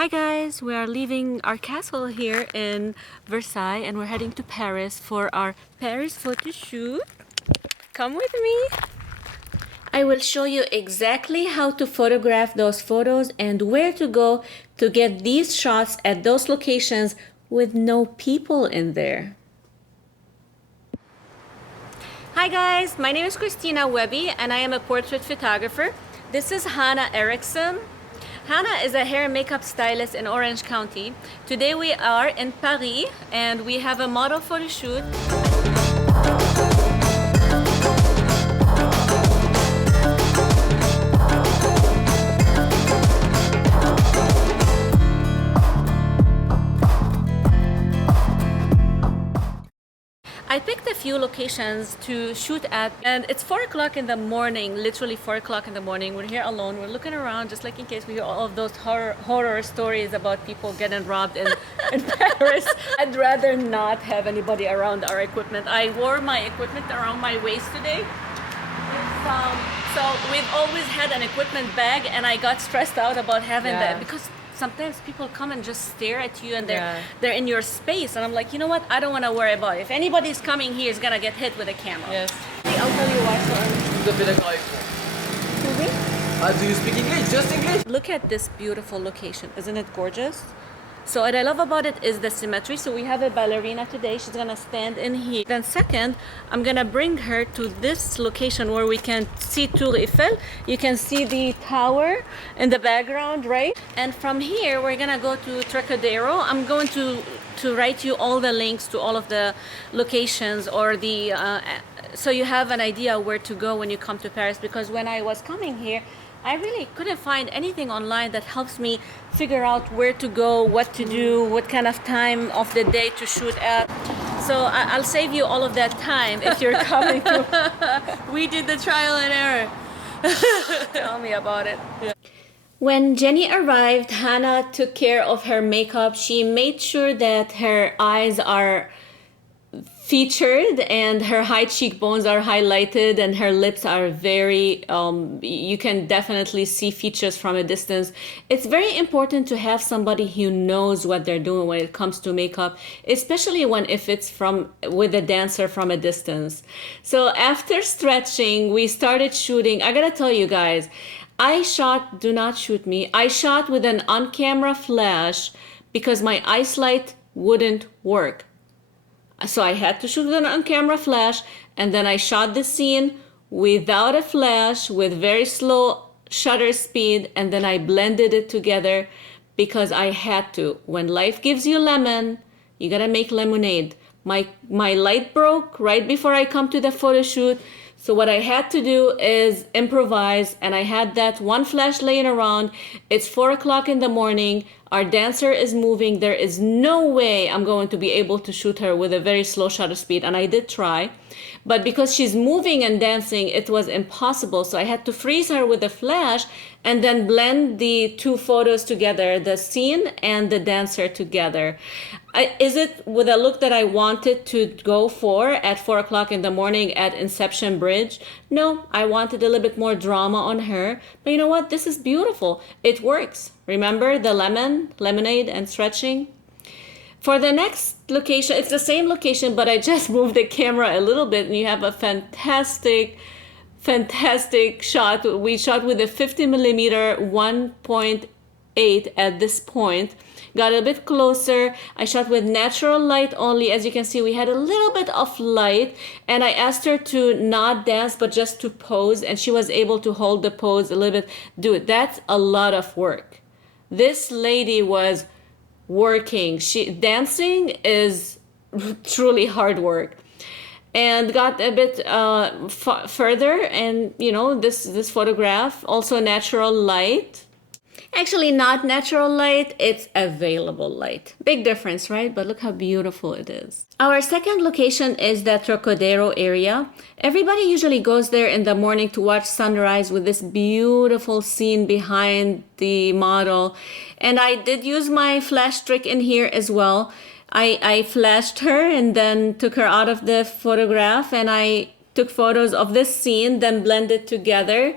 Hi guys, we are leaving our castle here in Versailles and we're heading to Paris for our Paris photo shoot. Come with me. I will show you exactly how to photograph those photos and where to go to get these shots at those locations with no people in there. Hi guys, my name is Christina Webby and I am a portrait photographer. This is Hannah Erickson. Hannah is a hair and makeup stylist in Orange County. Today we are in Paris and we have a model photo shoot. I picked a few locations to shoot at and it's 4 o'clock in the morning, literally 4 o'clock in the morning. We're here alone, we're looking around just like in case we hear all of those horror stories about people getting robbed in Paris. I'd rather not have anybody around our equipment. I wore my equipment around my waist today. So we've always had an equipment bag and I got stressed out about having that because sometimes people come and just stare at you and they're in your space and I'm like, you know what, I don't want to worry about it. If anybody's coming here, is gonna get hit with a camera. Yes. I'll tell you why. Do you speak English? Just English? Look at this beautiful location. Isn't it gorgeous? So what I love about it is the symmetry. So we have a ballerina today. She's gonna stand in here. Then second, I'm gonna bring her to this location where we can see Tour Eiffel. You can see the tower in the background, right? And from here, we're gonna go to Trocadero. I'm going to write you all the links to all of the locations or the so you have an idea where to go when you come to Paris. Because when I was coming here, I really couldn't find anything online that helps me figure out where to go, what to do, what kind of time of the day to shoot at. So I'll save you all of that time if you're coming to. We did the trial and error. Tell me about it. Yeah. When Jenny arrived, Hannah took care of her makeup. She made sure that her eyes are featured and her high cheekbones are highlighted and her lips are very you can definitely see features from a distance. It's very important to have somebody who knows what they're doing when it comes to makeup, especially if it's with a dancer from a distance. So after stretching, we started shooting. I gotta tell you guys, do not shoot me. I shot with an on-camera flash because my ice light wouldn't work. So I had to shoot with an on-camera flash, and then I shot the scene without a flash with very slow shutter speed, and then I blended it together because I had to. When life gives you lemon, you gotta make lemonade. My light broke right before I come to the photo shoot, so what I had to do is improvise, and I had that one flash laying around. It's 4 o'clock in the morning. Our dancer is moving. There is no way I'm going to be able to shoot her with a very slow shutter speed, and I did try. But because she's moving and dancing, it was impossible. So I had to freeze her with a flash and then blend the two photos together, the scene and the dancer together. Is it with a look that I wanted to go for at 4 o'clock in the morning at Inception Bridge? No, I wanted a little bit more drama on her. But you know what? This is beautiful. It works. Remember the lemonade and stretching? For the next location, it's the same location, but I just moved the camera a little bit and you have a fantastic shot. We shot with a 50 millimeter 1.8 at this point. Got a bit closer. I shot with natural light only. As you can see, we had a little bit of light and I asked her to not dance but just to pose, and she was able to hold the pose a little bit. Dude, that's a lot of work. This lady was working. Dancing is truly hard work. And got a bit further, and you know, this photograph, also natural light. Actually, not natural light, it's available light. Big difference, right? But look how beautiful it is. Our second location is the Trocadero area. Everybody usually goes there in the morning to watch sunrise with this beautiful scene behind the model. And I did use my flash trick in here as well. I flashed her and then took her out of the photograph, and I took photos of this scene, then blended together.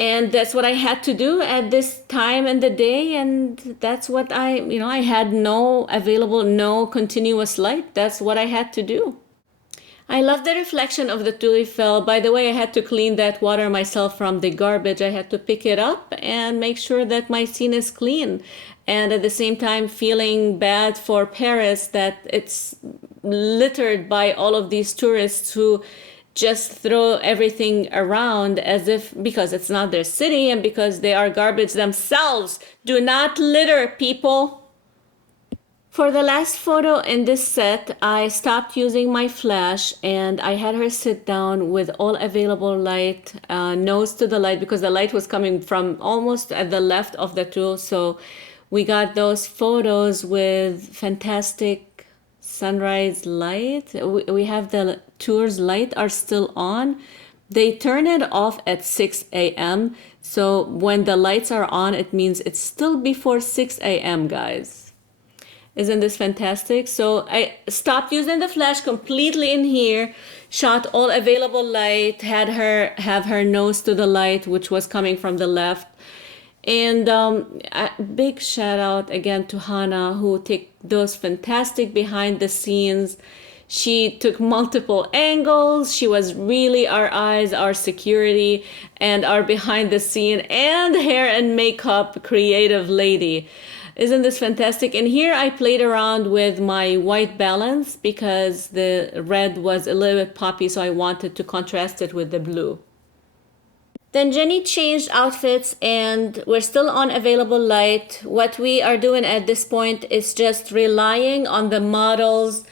And that's what I had to do at this time in the day. And that's what I had no continuous light. That's what I had to do. I love the reflection of the Tour Eiffel. By the way, I had to clean that water myself from the garbage. I had to pick it up and make sure that my scene is clean. And at the same time, feeling bad for Paris that it's littered by all of these tourists who just throw everything around as if because it's not their city and because they are garbage themselves. Do not litter, people. For the last photo in this set, I stopped using my flash and I had her sit down with all available light, nose to the light, because the light was coming from almost at the left of the tool. So we got those photos with fantastic sunrise light. We have the tour's light are still on. They turn it off at 6 a.m. So when the lights are on, it means it's still before 6 a.m., guys. Isn't this fantastic? So I stopped using the flash completely in here, shot all available light, had her have her nose to the light, which was coming from the left. And a big shout out again to Hannah, who took those fantastic behind the scenes. She took multiple angles. She was really our eyes, our security, and our behind the scene and hair and makeup creative lady. Isn't this fantastic? And here I played around with my white balance because the red was a little bit poppy, so I wanted to contrast it with the blue. Then Jenny changed outfits and we're still on available light. What we are doing at this point is just relying on the model's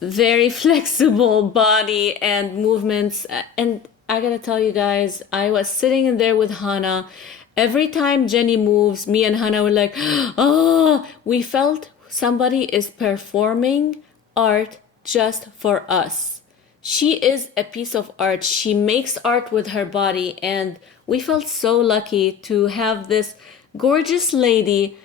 very flexible body and movements. And I gotta tell you guys, I was sitting in there with Hannah. Every time Jenny moves, me and Hannah were like, oh, we felt somebody is performing art just for us. She is a piece of art. She makes art with her body. And we felt so lucky to have this gorgeous lady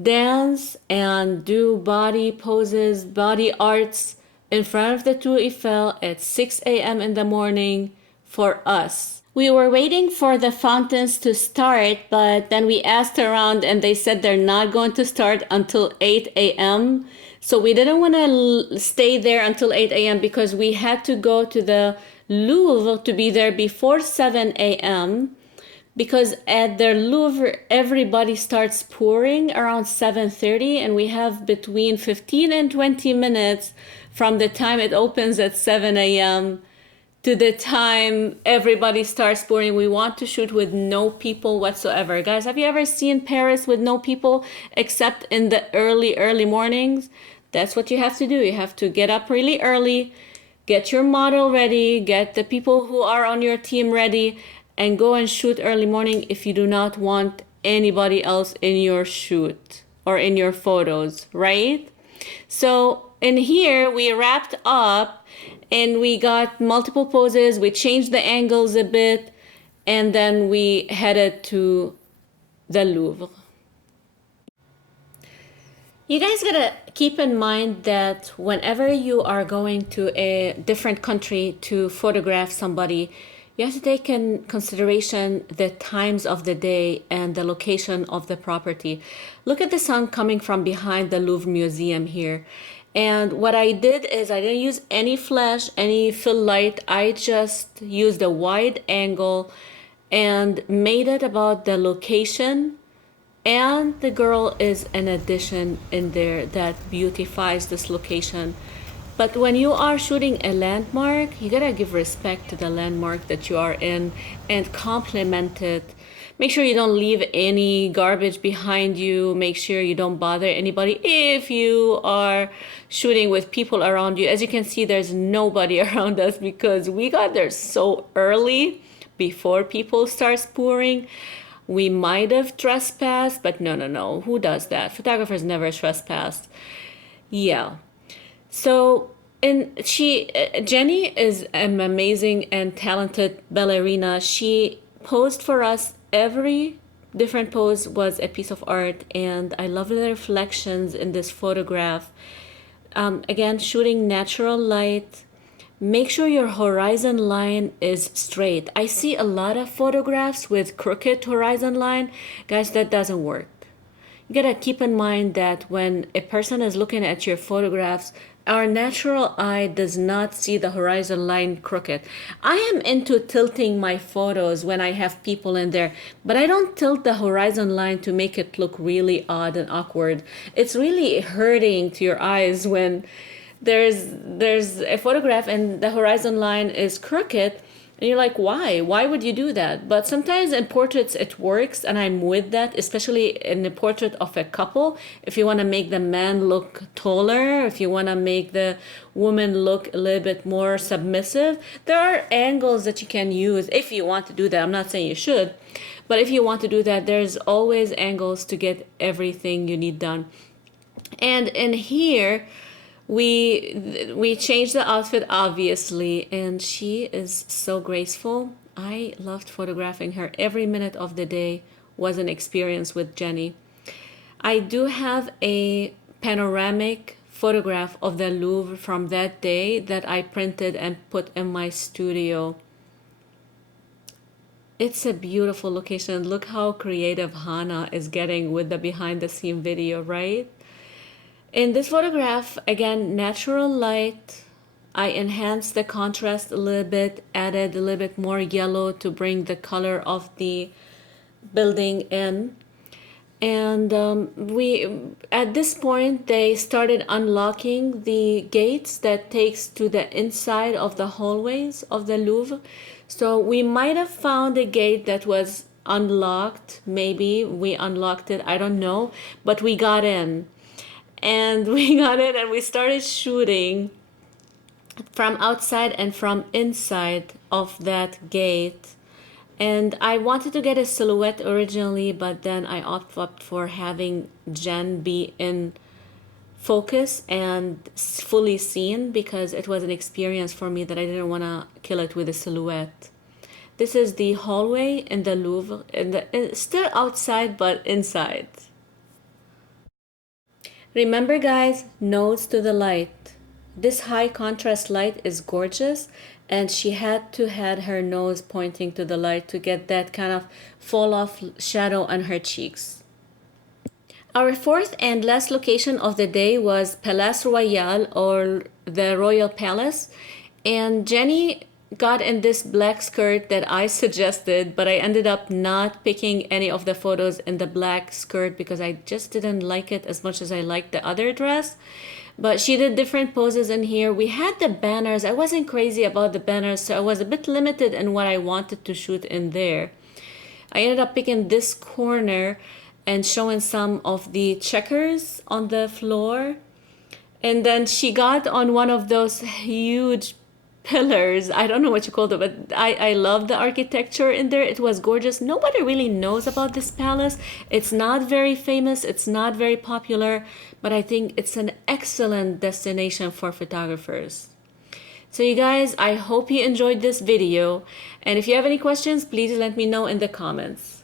dance and do body poses, body arts in front of the Tour Eiffel at 6 a.m. in the morning for us. We were waiting for the fountains to start, but then we asked around and they said they're not going to start until 8 a.m. So we didn't want to stay there until 8 a.m. because we had to go to the Louvre to be there before 7 a.m. because at the Louvre, everybody starts pouring around 7:30 and we have between 15 and 20 minutes from the time it opens at 7 a.m. to the time everybody starts pouring. We want to shoot with no people whatsoever. Guys, have you ever seen Paris with no people except in the early mornings? That's what you have to do. You have to get up really early, get your model ready, get the people who are on your team ready, and go and shoot early morning if you do not want anybody else in your shoot or in your photos, right? So in here, we wrapped up and we got multiple poses. We changed the angles a bit, and then we headed to the Louvre. You guys gotta keep in mind that whenever you are going to a different country to photograph somebody, you have to take in consideration the times of the day and the location of the property. Look at the sun coming from behind the Louvre Museum here. And what I did is I didn't use any flash, any fill light. I just used a wide angle and made it about the location. And the girl is an addition in there that beautifies this location. But when you are shooting a landmark, you gotta give respect to the landmark that you are in and complement it. Make sure you don't leave any garbage behind you. Make sure you don't bother anybody if you are shooting with people around you. As you can see, there's nobody around us because we got there so early before people start pouring. We might have trespassed, but no. Who does that? Photographers never trespass. Yeah. So, Jenny is an amazing and talented ballerina. She posed for us. Every different pose was a piece of art, and I love the reflections in this photograph. Again, shooting natural light, make sure your horizon line is straight. I see a lot of photographs with crooked horizon line. Guys, that doesn't work. You gotta keep in mind that when a person is looking at your photographs, our natural eye does not see the horizon line crooked. I am into tilting my photos when I have people in there, but I don't tilt the horizon line to make it look really odd and awkward. It's really hurting to your eyes when there's a photograph and the horizon line is crooked, and you're like, why would you do that? But sometimes in portraits it works, and I'm with that, especially in the portrait of a couple. If you want to make the man look taller, if you want to make the woman look a little bit more submissive, there are angles that you can use if you want to do that. I'm not saying you should, but if you want to do that, there's always angles to get everything you need done. And in here, we changed the outfit, obviously, and she is so graceful. I loved photographing her. Every minute of the day was an experience with Jenny. I do have a panoramic photograph of the Louvre from that day that I printed and put in my studio. It's a beautiful location. Look how creative Hannah is getting with the behind the scene video, right? In this photograph, again, natural light. I enhanced the contrast a little bit, added a little bit more yellow to bring the color of the building in. And at this point, they started unlocking the gates that takes to the inside of the hallways of the Louvre. So we might have found a gate that was unlocked. Maybe we unlocked it, I don't know, but we got in. And we got it and we started shooting from outside and from inside of that gate. And I wanted to get a silhouette originally, but then I opted for having Jen be in focus and fully seen, because it was an experience for me that I didn't want to kill it with a silhouette. This is the hallway in the Louvre, still outside but inside. Remember guys, nose to the light. This high contrast light is gorgeous, and she had to have her nose pointing to the light to get that kind of fall off shadow on her cheeks. Our fourth and last location of the day was Palais Royale, or the Royal Palace, and Jenny got in this black skirt that I suggested, but I ended up not picking any of the photos in the black skirt because I just didn't like it as much as I liked the other dress. But she did different poses in here. We had the banners. I wasn't crazy about the banners, so I was a bit limited in what I wanted to shoot in there. I ended up picking this corner and showing some of the checkers on the floor. And then she got on one of those huge pillars. I don't know what you call them, but I love the architecture in there. It was gorgeous. Nobody really knows about this palace. It's not very famous. It's not very popular, but I think it's an excellent destination for photographers. So you guys, I hope you enjoyed this video. And if you have any questions, please let me know in the comments.